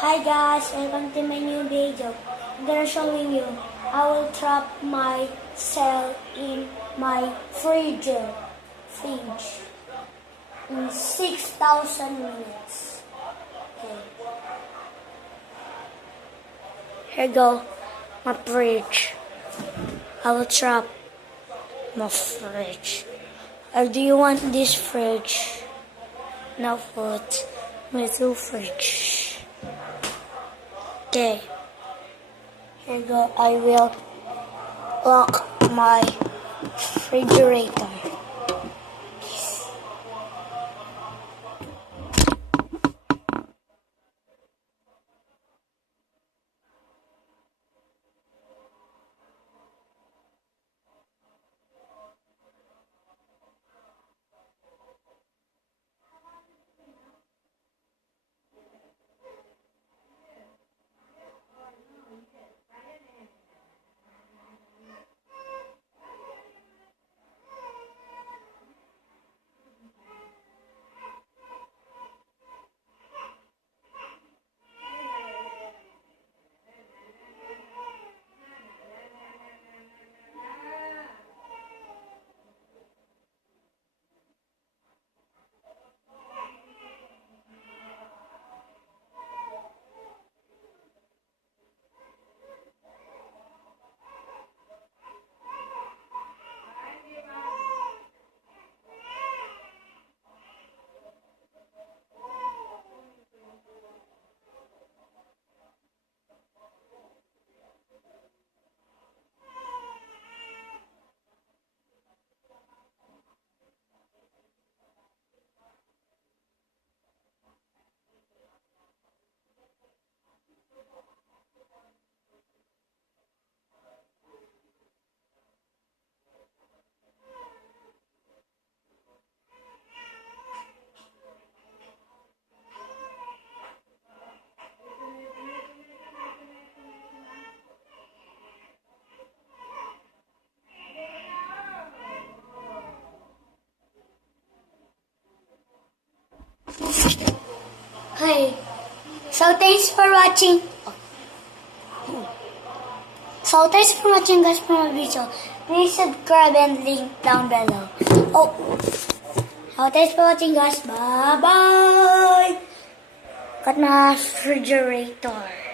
Hi guys, welcome to my new video. I'm gonna showing you I will trap my cell in my fridge in 6,000 minutes. Okay. Here go my fridge. I will trap my fridge. Or do you want this fridge? No food. My two fridge. Okay. Here go. I will lock my refrigerator. Hey, so thanks for watching. So thanks for watching guys for my video. Please subscribe and link down below. So thanks for watching guys. Bye bye. Got my refrigerator.